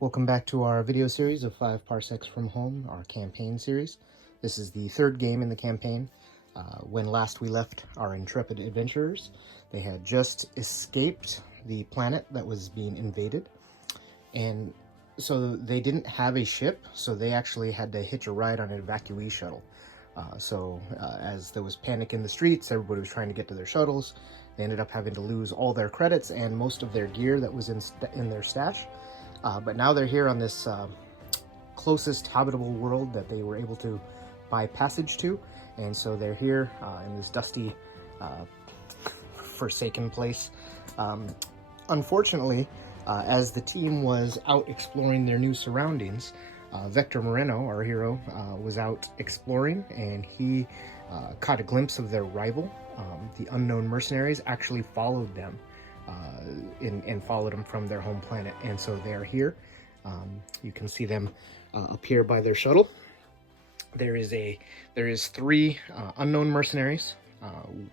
Welcome back to our video series of 5 Parsecs from Home, our campaign series. This is the third game in the campaign. When last we left our intrepid adventurers, they had just escaped the planet that was being invaded. And so they didn't have a ship, so they actually had to hitch a ride on an evacuee shuttle. As there was panic in the streets, everybody was trying to get to their shuttles. They ended up having to lose all their credits and most of their gear that was in their stash. But now they're here on this closest habitable world that they were able to buy passage to. And so they're here in this dusty, forsaken place. Unfortunately, as the team was out exploring their new surroundings, Vector Moreno, our hero, was out exploring, and he caught a glimpse of their rival. The unknown mercenaries actually followed them and followed them from their home planet, and so they are here. You can see them up here by their shuttle. There is 3 unknown mercenaries,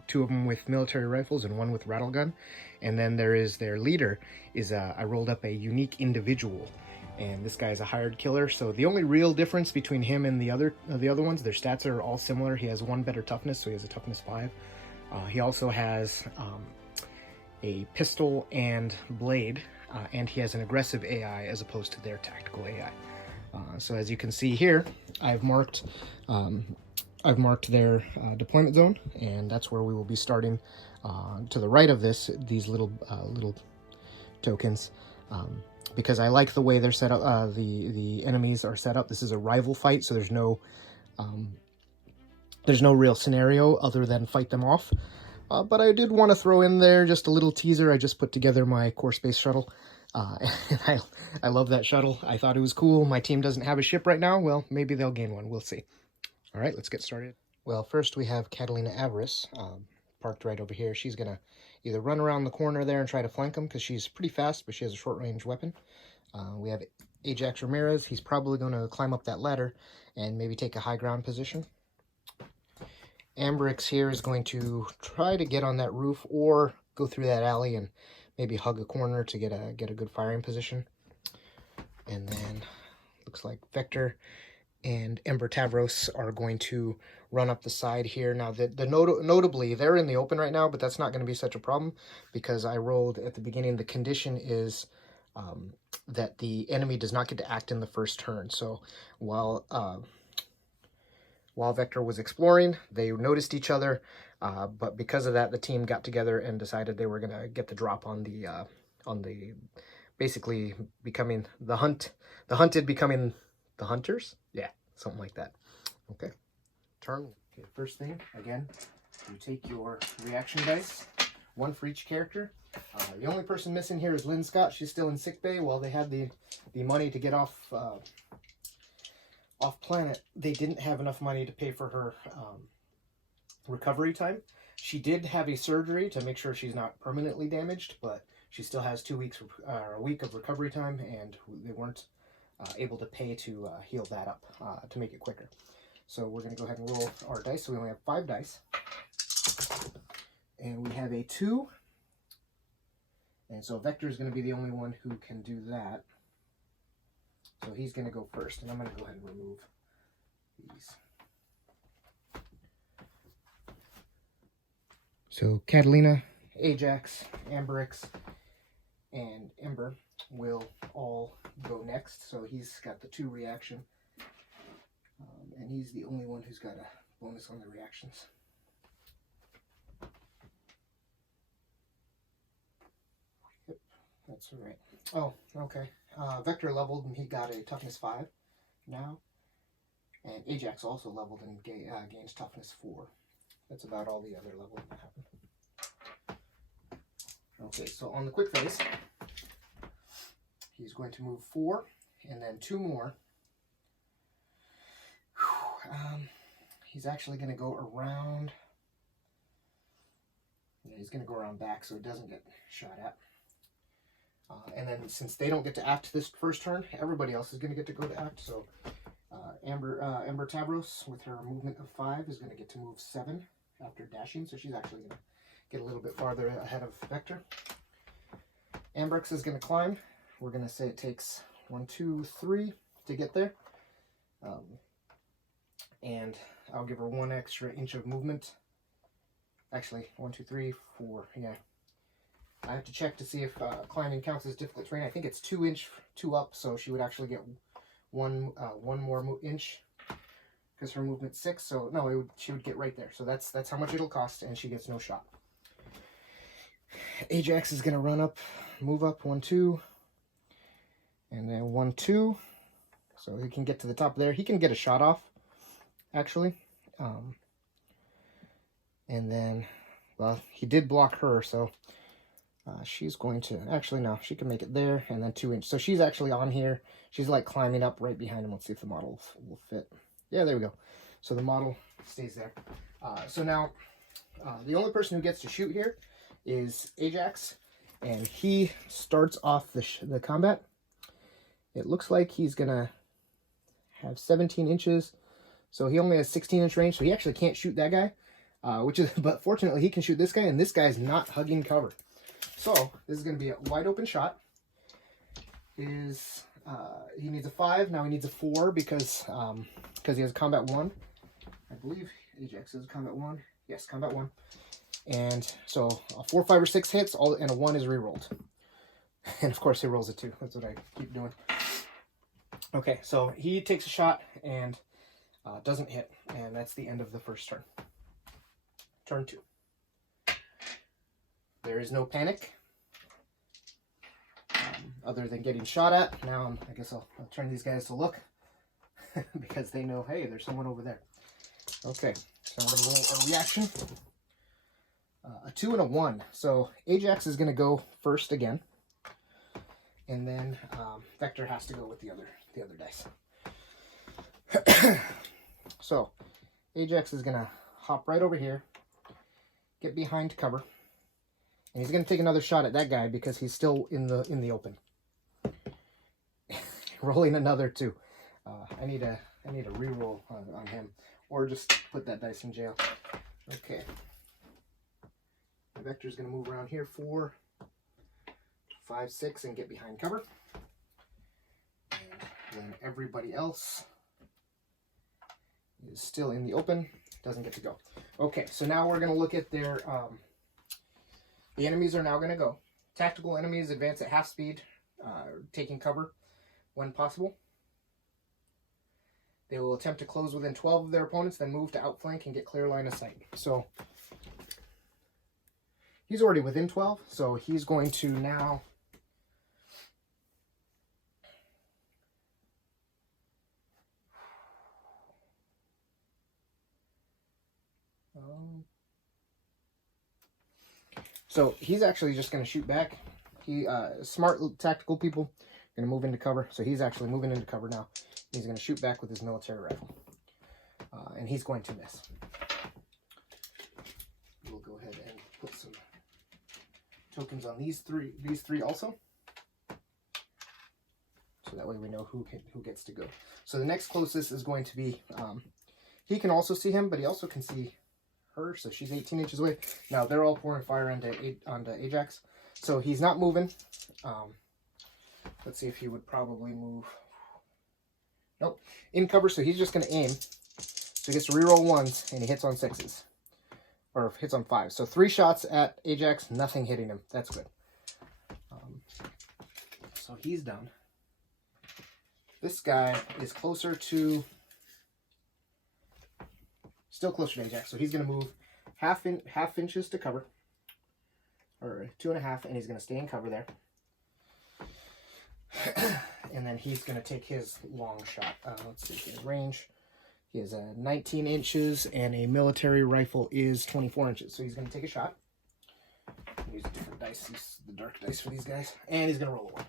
2 of them with military rifles and 1 with rattle gun, and then there is their leader. I rolled up a unique individual, and this guy is a hired killer. So the only real difference between him and the other ones, their stats are all similar. He has 1 better toughness, so he has a toughness 5. He also has a pistol and blade, and he has an aggressive AI as opposed to their tactical AI. So as you can see here, I've marked their deployment zone, and that's where we will be starting. To the right of these little tokens, because I like the way they're set up. The enemies are set up. This is a rival fight, so there's no real scenario other than fight them off. But I did want to throw in there just a little teaser. I just put together my core space shuttle, and I love that shuttle. I thought it was cool. My team doesn't have a ship right now. Well, maybe they'll gain one. We'll see. All right, let's get started. Well, first we have Catelina Averis, parked right over here. She's going to either run around the corner there and try to flank them because she's pretty fast, but she has a short-range weapon. We have Ajax Ramirez. He's probably going to climb up that ladder and maybe take a high ground position. Amberix here is going to try to get on that roof or go through that alley and maybe hug a corner to get a good firing position. And then looks like Vector and Ember Tavros are going to run up the side here. Now, notably, they're in the open right now, but that's not going to be such a problem because I rolled at the beginning. The condition is that the enemy does not get to act in the first turn. So while Vector was exploring, they noticed each other, but because of that, the team got together and decided they were going to get the drop on the basically becoming the hunted becoming the hunters. Yeah, something like that. Okay, turn. Okay, first thing, again, you take your reaction dice, 1 for each character. The only person missing here is Lynn Scott. She's still in sickbay. While they had the money to get off planet, they didn't have enough money to pay for her recovery time. She did have a surgery to make sure she's not permanently damaged, but she still has a week of recovery time, and they weren't able to pay to heal that up to make it quicker. So we're going to go ahead and roll our dice. So we only have 5 dice, and we have a 2, and so Vector is going to be the only one who can do that. So he's going to go first, and I'm going to go ahead and remove these. So Catelina, Ajax, Amberix, and Ember will all go next. So he's got the 2 reaction, and he's the only one who's got a bonus on the reactions. Yep, that's all right. Oh, okay. Vector leveled, and he got a toughness 5 now. And Ajax also leveled and gains toughness 4. That's about all the other leveling that happened. Okay, so on the quick phase, he's going to move 4, and then 2 more. He's actually going to go around. Yeah, he's going to go around back so it doesn't get shot at. And then since they don't get to act this first turn, everybody else is going to get to go to act. So Ember Tavros, with her movement of 5, is going to get to move 7 after dashing. So she's actually going to get a little bit farther ahead of Vector. Amberix is going to climb. We're going to say it takes 1, 2, 3 to get there. And I'll give her 1 extra inch of movement. Actually, 1, 2, 3, 4. Yeah. I have to check to see if climbing counts as difficult terrain. I think it's 2 inch, 2 up, so she would actually get one more inch because her movement's 6. So no, she would get right there. So that's how much it'll cost, and she gets no shot. Ajax is gonna run up, move up 1, 2, and then 1, 2. So he can get to the top there. He can get a shot off, actually. And then, well, he did block her, so she's going to, actually, no, she can make it there, and then 2 inch. So she's actually on here. She's like climbing up right behind him. Let's see if the model will fit. Yeah, there we go. So the model stays there. So now, the only person who gets to shoot here is Ajax, and he starts off the combat. It looks like he's gonna have 17 inches, so he only has 16-inch range, so he actually can't shoot that guy, but fortunately he can shoot this guy, and this guy's not hugging cover. So this is gonna be a wide open shot. He needs a 5, now he needs a 4 because he has combat 1. I believe Ajax has combat 1. Yes, combat 1. And so a 4, 5, or 6 hits, and a 1 is re-rolled. And of course he rolls a 2. That's what I keep doing. Okay, so he takes a shot and doesn't hit, and that's the end of the first turn. Turn 2. There is no panic, other than getting shot at. Now I guess I'll turn these guys to look because they know, hey, there's someone over there. Okay, so I'm going to roll a reaction. A 2 and a 1. So Ajax is going to go first again, and then Vector has to go with the other dice. So Ajax is going to hop right over here, get behind cover, and he's going to take another shot at that guy because he's still in the open. Rolling another 2. I need a reroll on him, or just put that dice in jail. Okay. Vector's going to move around here 4, 5, 6, and get behind cover. And then everybody else is still in the open, doesn't get to go. Okay, so now we're going to look at their, the enemies are now going to go. Tactical enemies advance at half speed, taking cover when possible. They will attempt to close within 12 of their opponents, then move to outflank and get clear line of sight. So he's already within 12, so he's going to now so he's actually just going to shoot back. Smart tactical people are going to move into cover, so he's actually moving into cover now. He's going to shoot back with his military rifle, and he's going to miss. We'll go ahead and put some tokens on these three also, so that way we know who gets to go. So the next closest is going to be, he can also see him, but he also can see her, so she's 18 inches away. Now they're all pouring fire onto Ajax, so he's not moving. Let's see if he would probably move. Nope, in cover, so he's just going to aim. So he gets to reroll 1s, and he hits on 6s. Or hits on 5s. So 3 shots at Ajax, nothing hitting him. That's good. So he's done. This guy is closer to... Still closer to Ajax, so he's going to move half inches to cover. Or 2.5, and he's going to stay in cover there. And then he's going to take his long shot. Let's see, his range. He has 19 inches, and a military rifle is 24 inches. So he's going to take a shot. Use a different dice, use the dark dice for these guys. And he's going to roll a 1.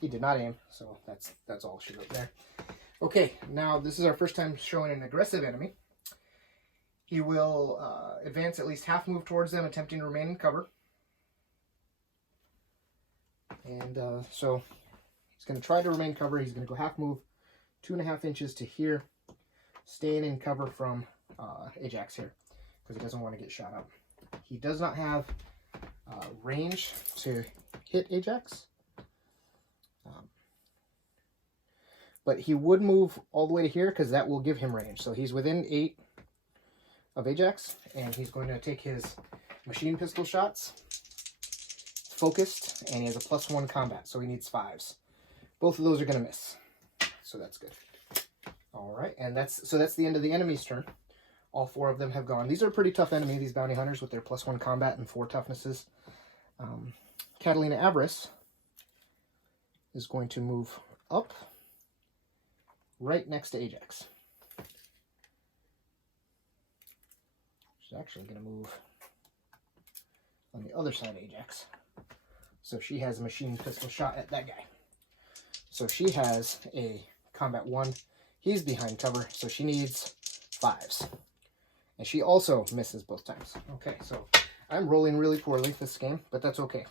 He did not aim, so that's all she wrote there. Okay, now this is our first time showing an aggressive enemy. He will advance at least half move towards them, attempting to remain in cover. And so he's going to try to remain cover. He's going to go half move, 2.5 inches to here, staying in cover from Ajax here, because he doesn't want to get shot up. He does not have range to hit Ajax. but he would move all the way to here because that will give him range. So he's within 8 of Ajax, and he's going to take his machine pistol shots, focused, and he has a +1 combat, so he needs 5s. Both of those are going to miss, so that's good. All right, and that's the end of the enemy's turn. All 4 of them have gone. These are a pretty tough enemy, these bounty hunters, with their +1 combat and 4 toughnesses. Catelina Averis is going to move up right next to Ajax. She's actually going to move on the other side of Ajax. So she has a machine pistol shot at that guy. So she has a combat 1. He's behind cover, so she needs 5s. And she also misses both times. Okay, so I'm rolling really poorly this game, but that's okay.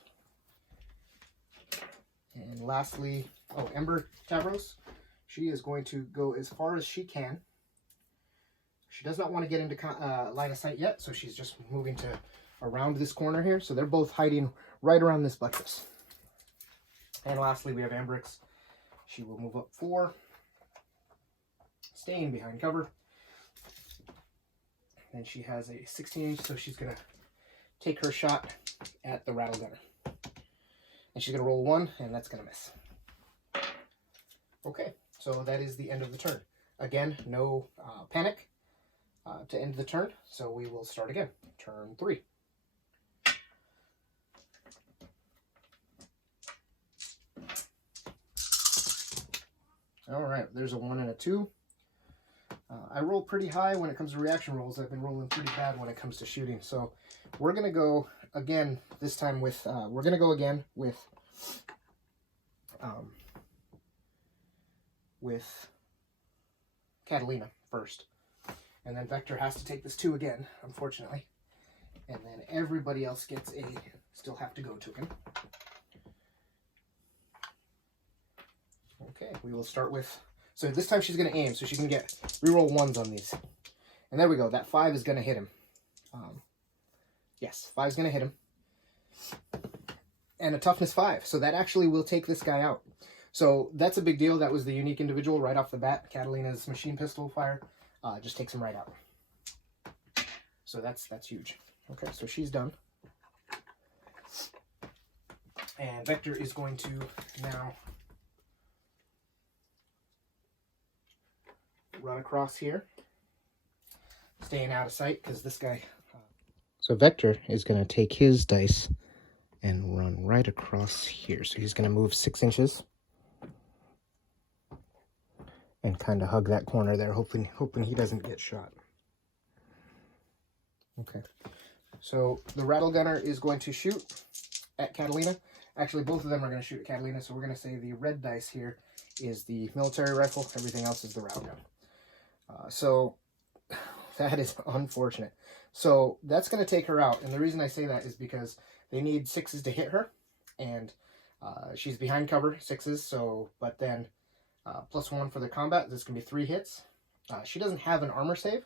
And lastly, Ember Tavros. She is going to go as far as she can. She does not want to get into line of sight yet, so she's just moving to around this corner here. So they're both hiding right around this buttress. And lastly, we have Amberix. She will move up 4, staying behind cover. And she has a 16-inch, so she's going to take her shot at the rattle gunner. And she's going to roll 1, and that's going to miss. Okay, so that is the end of the turn. Again, no panic to end the turn, so we will start again. Turn 3. All right, there's a 1 and a 2. I roll pretty high when it comes to reaction rolls. I've been rolling pretty bad when it comes to shooting. So we're going to go again, this time with, with Catelina first. And then Vector has to take this 2 again, unfortunately. And then everybody else gets a still have to go token. Okay, we will start with, so this time she's going to aim, so she can get reroll 1s on these. And there we go, that 5 is going to hit him. Yes, 5 is going to hit him. And a toughness 5, so that actually will take this guy out. So that's a big deal. That was the unique individual right off the bat. Catelina's machine pistol fire just takes him right out. So that's huge. Okay, so she's done. And Vector is going to now run across here, staying out of sight because this guy. So Vector is going to take his dice and run right across here. So he's going to move 6 inches and kind of hug that corner there, hoping he doesn't get shot. Okay, so the rattle gunner is going to shoot at Catelina. Actually, both of them are going to shoot at Catelina, so we're going to say the red dice here is the military rifle. Everything else is the rattle gun. So that is unfortunate. So that's going to take her out. And the reason I say that is because they need 6s to hit her. And she's behind cover, 6s. So, but then +1 for the combat. This can be 3 hits. She doesn't have an armor save.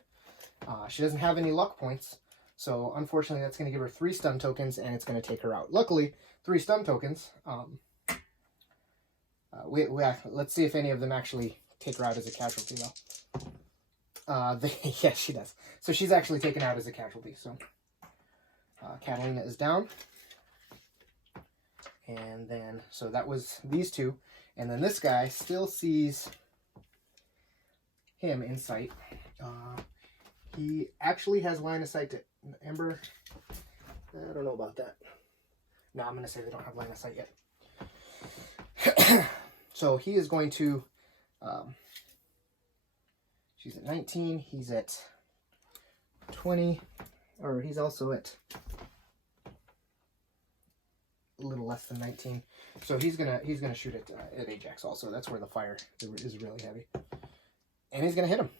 She doesn't have any luck points. So unfortunately, that's going to give her 3 stun tokens, and it's going to take her out. Luckily, 3 stun tokens. Let's see if any of them actually take her out as a casualty, though. Yes, she does. So she's actually taken out as a casualty. So Catelina is down. And then, so that was these 2. And then this guy still sees him in sight. He actually has line of sight to Ember. I don't know about that. No, I'm going to say they don't have line of sight yet. So he is going to... she's at 19. He's at 20. Or he's also at a little less than 19. So he's gonna shoot at Ajax also. That's where the fire is really heavy. And he's gonna hit him.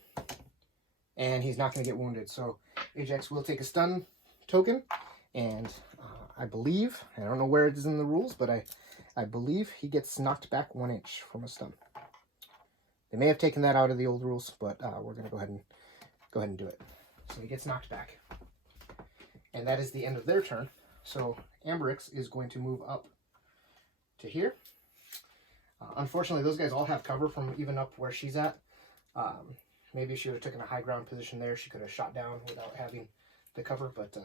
And he's not gonna get wounded. So Ajax will take a stun token. And I believe, I don't know where it is in the rules, but I believe he gets knocked back 1 inch from a stun. They may have taken that out of the old rules, but we're gonna go ahead and do it. So he gets knocked back. And that is the end of their turn. So Amberix is going to move up to here. Unfortunately, those guys all have cover from even up where she's at. Maybe she would have taken a high ground position there. She could have shot down without having the cover, but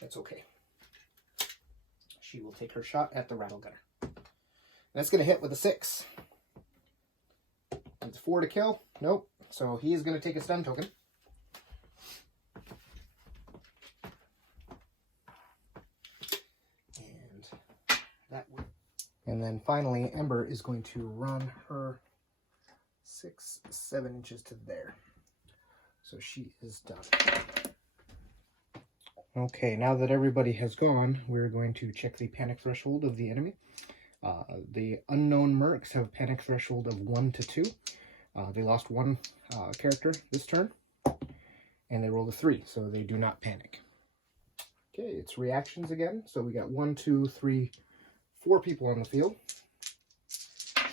that's okay. She will take her shot at the rattle gunner. That's going to hit with a 6. It's 4 to kill. Nope. So he is going to take a stun token. And that would. And then finally, Ember is going to run her 6, 7 inches to there. So she is done. Okay, now that everybody has gone, we're going to check the panic threshold of the enemy. The unknown mercs have a panic threshold of 1 to 2. They lost 1 character this turn, and they rolled a 3, so they do not panic. Okay, it's reactions again. So we got 1, 2, 3, 4 people on the field.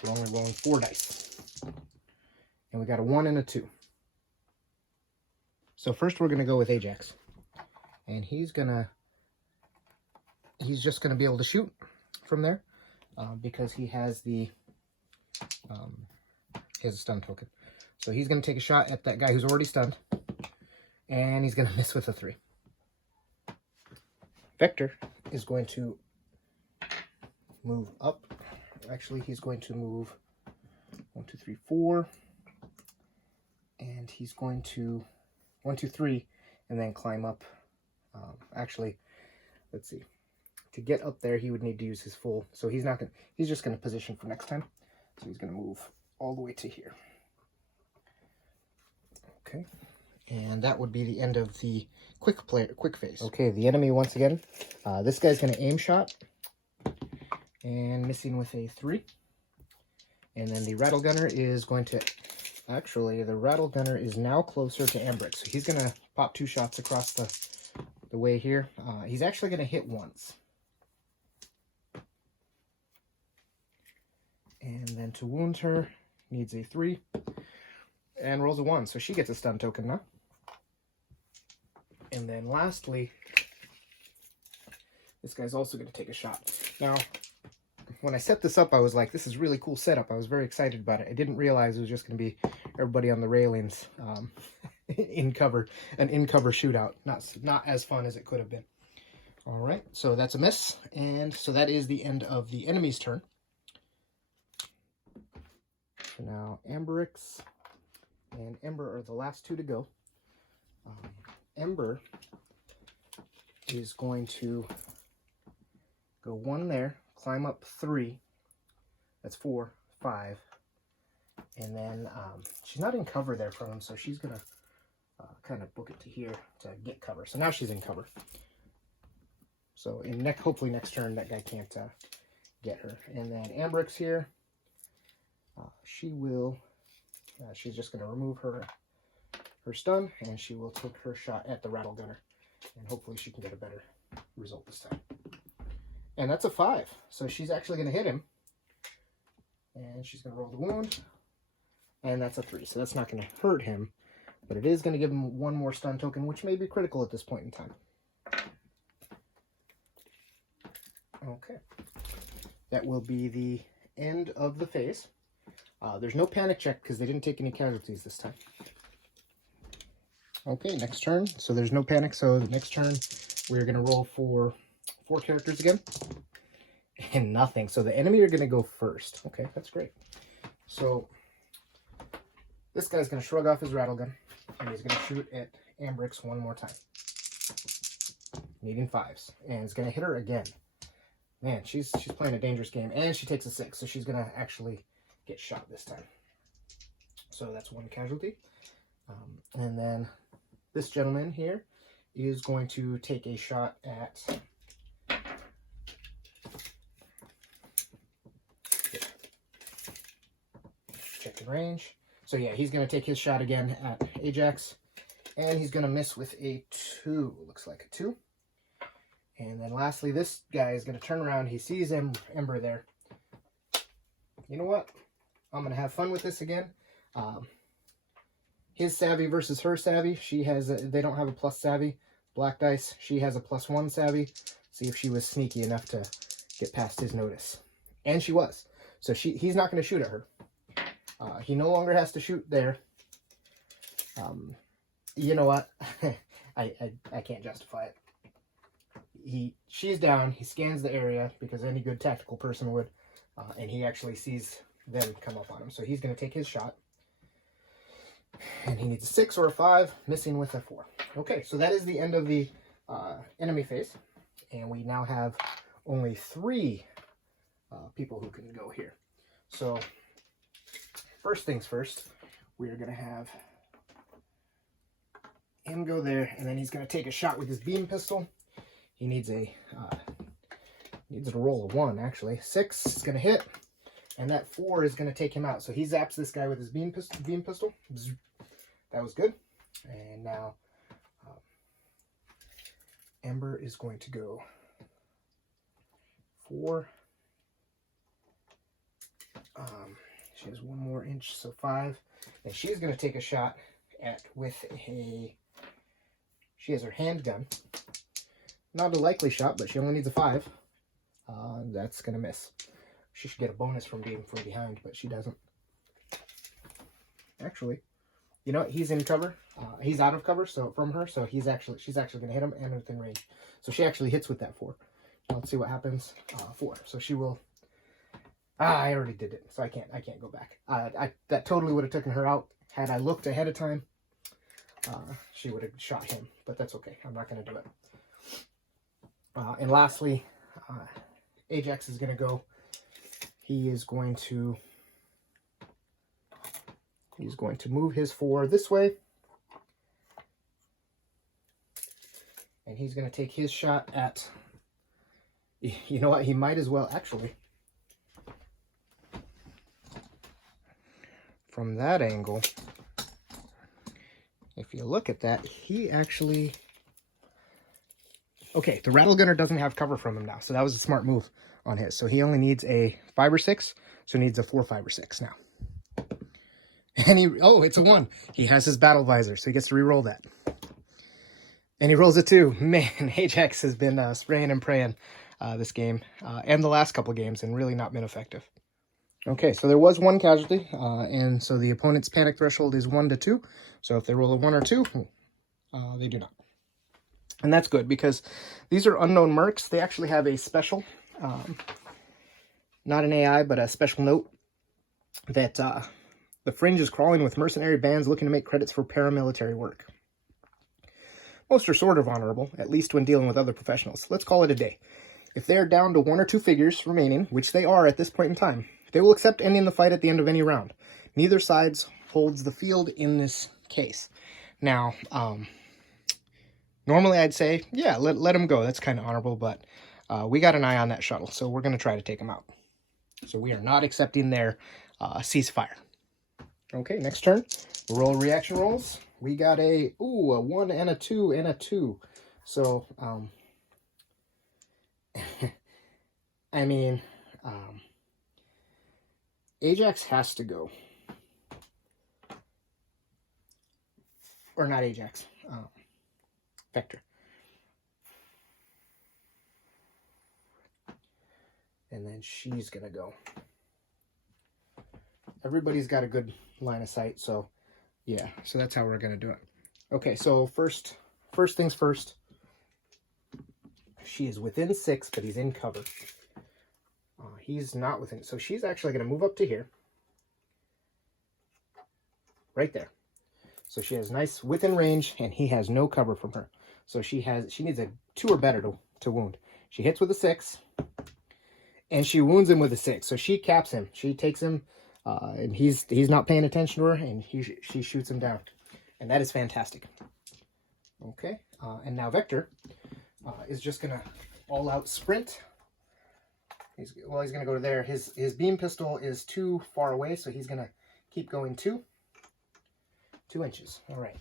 We're only rolling 4 dice. And we got a 1 and a 2. So first we're going to go with Ajax. And he's just going to be able to shoot from there because he has his stun token. So he's going to take a shot at that guy who's already stunned. And he's going to miss with a 3. Vector is going to move up. Actually, he's going to move 1, 2, 3, 4. And he's going to 1, 2, 3, and then climb up. Actually, let's see. To get up there, he would need to use his full. So he's not going. He's just going to position for next time. So he's going to move all the way to here. Okay, and that would be the end of the quick phase. Okay, the enemy once again. This guy's going to aim shot and missing with a 3. And then the rattle gunner is going to. Actually, the rattle gunner is now closer to Amberix, so he's going to pop 2 shots across the way here. He's actually going to hit once. And then to wound her, needs a 3. And rolls a 1, so she gets a stun token now. And then lastly, this guy's also going to take a shot. Now, when I set this up, I was like, this is really cool setup. I was very excited about it. I didn't realize it was just going to be everybody on the railings in cover, an in-cover shootout. Not as fun as it could have been. All right, so that's a miss. And so that is the end of the enemy's turn. So now Amberix and Ember are the last 2 to go. Ember is going to go 1 there, climb up 3. That's 4, 5. And then she's not in cover there from him, so she's going to kind of book it to here to get cover. So now she's in cover. So hopefully next turn that guy can't get her. And then Amberix here, she's just going to remove her stun, and she will take her shot at the rattle gunner. And hopefully she can get a better result this time. And that's a 5. So she's actually going to hit him. And she's going to roll the wound. And that's a 3. So that's not going to hurt him. But it is going to give him 1 more stun token, which may be critical at this point in time. Okay. That will be the end of the phase. There's no panic check because they didn't take any casualties this time. Okay, next turn. So there's no panic. So the next turn, we're going to roll for 4 characters again. And nothing. So the enemy are going to go first. Okay, that's great. So this guy's going to shrug off his rattle gun. And he's going to shoot at Amberix 1 more time. Needing 5s. And he's going to hit her again. Man, she's playing a dangerous game. And she takes a 6. So she's going to actually get shot this time. So that's 1 casualty. And then this gentleman here is going to take a shot at check the range. So yeah, he's going to take his shot again at Ajax, and he's going to miss with a 2. Looks like a 2. And then lastly, this guy is going to turn around. He sees Ember there. You know what? I'm going to have fun with this again. His savvy versus her savvy. They don't have a plus savvy. Black dice. She has a +1 savvy. See if she was sneaky enough to get past his notice. And she was. So he's not going to shoot at her. He no longer has to shoot there. You know what? I can't justify it. She's down. He scans the area because any good tactical person would, and he actually sees them come up on him. So he's going to take his shot, and he needs a 6 or a 5, missing with a 4. Okay, so that is the end of the enemy phase, and we now have only 3 people who can go here. So first things first, we are going to have him go there, and then he's going to take a shot with his beam pistol. He needs a roll of 1, actually. 6 is going to hit, and that 4 is going to take him out. So he zaps this guy with his beam pistol. That was good. And now Amber is going to go 4. She has 1 more inch, so 5. And she's going to take a shot she has her handgun. Not a likely shot, but she only needs a 5. That's going to miss. She should get a bonus from being from behind, but she doesn't. Actually, you know what? He's in cover. He's out of cover from her, so she's actually going to hit him and within range. So she actually hits with that 4. Let's see what happens. 4. So she will... I already did it, so I can't go back. That totally would have taken her out. Had I looked ahead of time, she would have shot him, but that's okay. I'm not going to do it. And lastly, Ajax is going to go. He's going to move his 4 this way, and he's going to take his shot at. You know what? He might as well actually. From that angle, if you look at that, he actually... Okay, the rattle gunner doesn't have cover from him now, so that was a smart move on his. So he only needs a 5 or 6, so he needs a 4, 5, or 6 now. And oh, it's a 1. He has his battle visor, so he gets to re-roll that. And he rolls a 2. Man, Ajax has been spraying and praying this game, and the last couple games, and really not been effective. Okay, so there was 1 casualty, and so the opponent's panic threshold is 1 to 2. So if they roll a 1 or 2, they do not. And that's good, because these are unknown mercs. They actually have a special, not an AI, but a special note that the Fringe is crawling with mercenary bands looking to make credits for paramilitary work. Most are sort of honorable, at least when dealing with other professionals. Let's call it a day. If they are down to 1 or 2 figures remaining, which they are at this point in time, they will accept ending the fight at the end of any round. Neither side holds the field in this case. Now, normally I'd say, yeah, let him go. That's kind of honorable, but we got an eye on that shuttle, so we're going to try to take him out. So we are not accepting their ceasefire. Okay, next turn. We'll roll reaction rolls. We got a 1 and a 2 and a 2. So, I mean... Ajax has to go. Or not Ajax. Vector. And then she's going to go. Everybody's got a good line of sight, so yeah. So that's how we're going to do it. Okay, so first things first. She is within 6, but he's in cover. He's not within, so she's actually going to move up to here. Right there. So she has nice within range, and he has no cover from her. So she needs a 2 or better to wound. She hits with a 6, and she wounds him with a 6. So she caps him. She takes him, and he's not paying attention to her, and she shoots him down. And that is fantastic. Okay, and now Vector is just going to all-out sprint. He's going to go to there. His beam pistol is too far away, so he's going to keep going 2 inches. All right.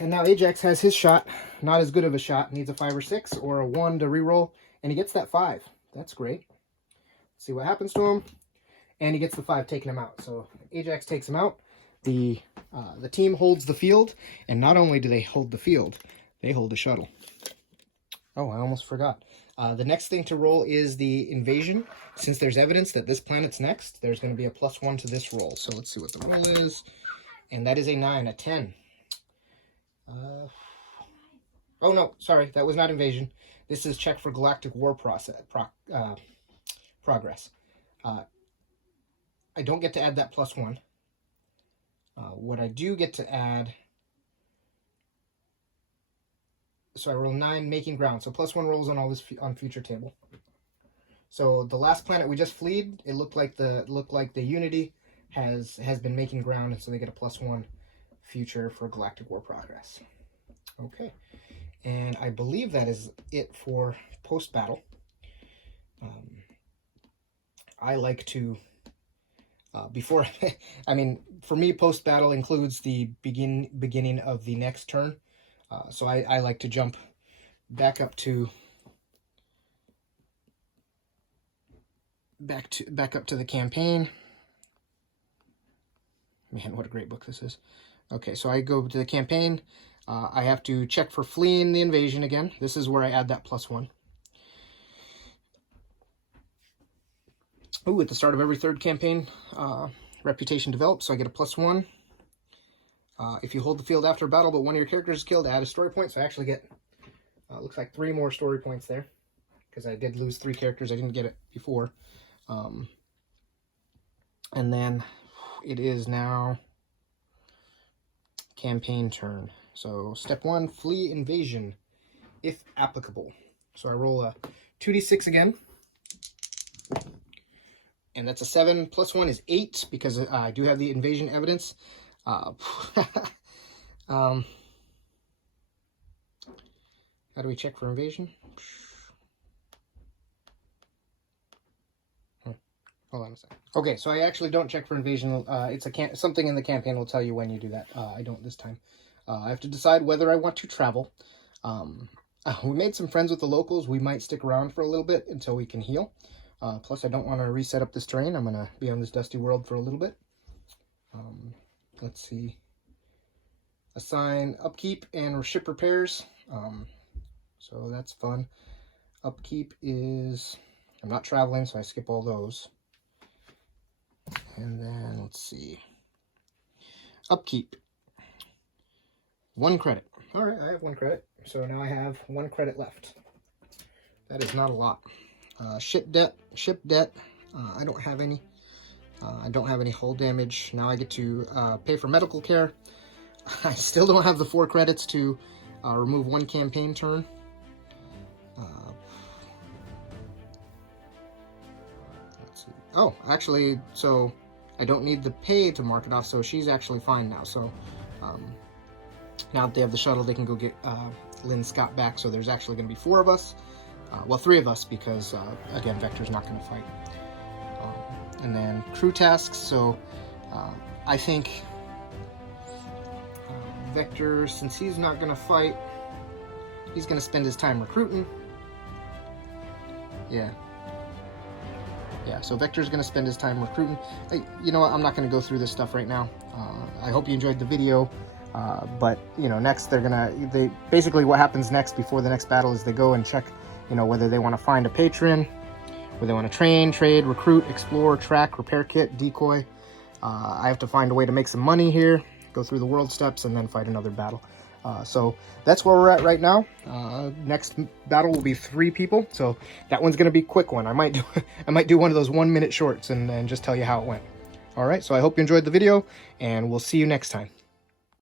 And now Ajax has his shot. Not as good of a shot. Needs a 5 or 6 or a 1 to reroll, and he gets that 5. That's great. Let's see what happens to him. And he gets the 5, taking him out. So Ajax takes him out. The team holds the field, and not only do they hold the field, they hold the shuttle. Oh, I almost forgot. The next thing to roll is the invasion. Since there's evidence that this planet's next, there's going to be a +1 to this roll. So let's see what the roll is. And that is a 9, a 10. Oh, no, sorry. That was not invasion. This is check for galactic war progress. I don't get to add that +1. What I do get to add... So I roll 9, making ground. So +1 rolls on all this on future table. So the last planet we just fleed, it looked like the Unity has been making ground, and so they get a +1 future for galactic war progress. Okay, and I believe that is it for post battle. I like to before I mean, for me, post battle includes the beginning of the next turn. So I like to jump back up to the campaign. Man, what a great book this is. Okay, so I go to the campaign. I have to check for fleeing the invasion again. This is where I add that +1. Ooh, at the start of every third campaign, reputation develops, so I get a +1. If you hold the field after battle, but one of your characters is killed, add a story point. So I actually get, looks like 3 more story points there, because I did lose 3 characters. I didn't get it before. And then it is now campaign turn. So step 1, flee invasion, if applicable. So I roll a 2d6 again. And that's a 7. +1 is 8, because I do have the invasion evidence. How do we check for invasion? Hold on a second. Okay, so I actually don't check for invasion. It's something in the campaign will tell you when you do that. I don't this time. I have to decide whether I want to travel. We made some friends with the locals. We might stick around for a little bit until we can heal. Plus, I don't want to reset up this terrain. I'm going to be on this dusty world for a little bit. Let's see. Assign upkeep and ship repairs. So that's fun. Upkeep is... I'm not traveling, so I skip all those. And then, let's see. Upkeep. 1 credit. Alright, I have 1 credit. So now I have 1 credit left. That is not a lot. Ship debt. I don't have any. I don't have any hull damage. Now I get to pay for medical care. I still don't have the 4 credits to remove 1 campaign turn. Let's see. Oh, actually, so I don't need the pay to mark it off, so she's actually fine now. So now that they have the shuttle, they can go get Lynn Scott back. So there's actually going to be 4 of us. Well, 3 of us, because, again, Vector's not going to fight. And then crew tasks, so I think Vector, since he's not going to fight, he's going to spend his time recruiting. Yeah, so Vector's going to spend his time recruiting. You know what, I'm not going to go through this stuff right now. I hope you enjoyed the video. But, you know, next basically what happens next before the next battle is they go and check, you know, whether they want to find a patron, whether they want to train, trade, recruit, explore, track, repair kit, decoy. I have to find a way to make some money here, go through the world steps, and then fight another battle. So that's where we're at right now. Next battle will be 3 people, so that one's going to be a quick one. I might do one of those 1-minute shorts and just tell you how it went. All right, so I hope you enjoyed the video, and we'll see you next time.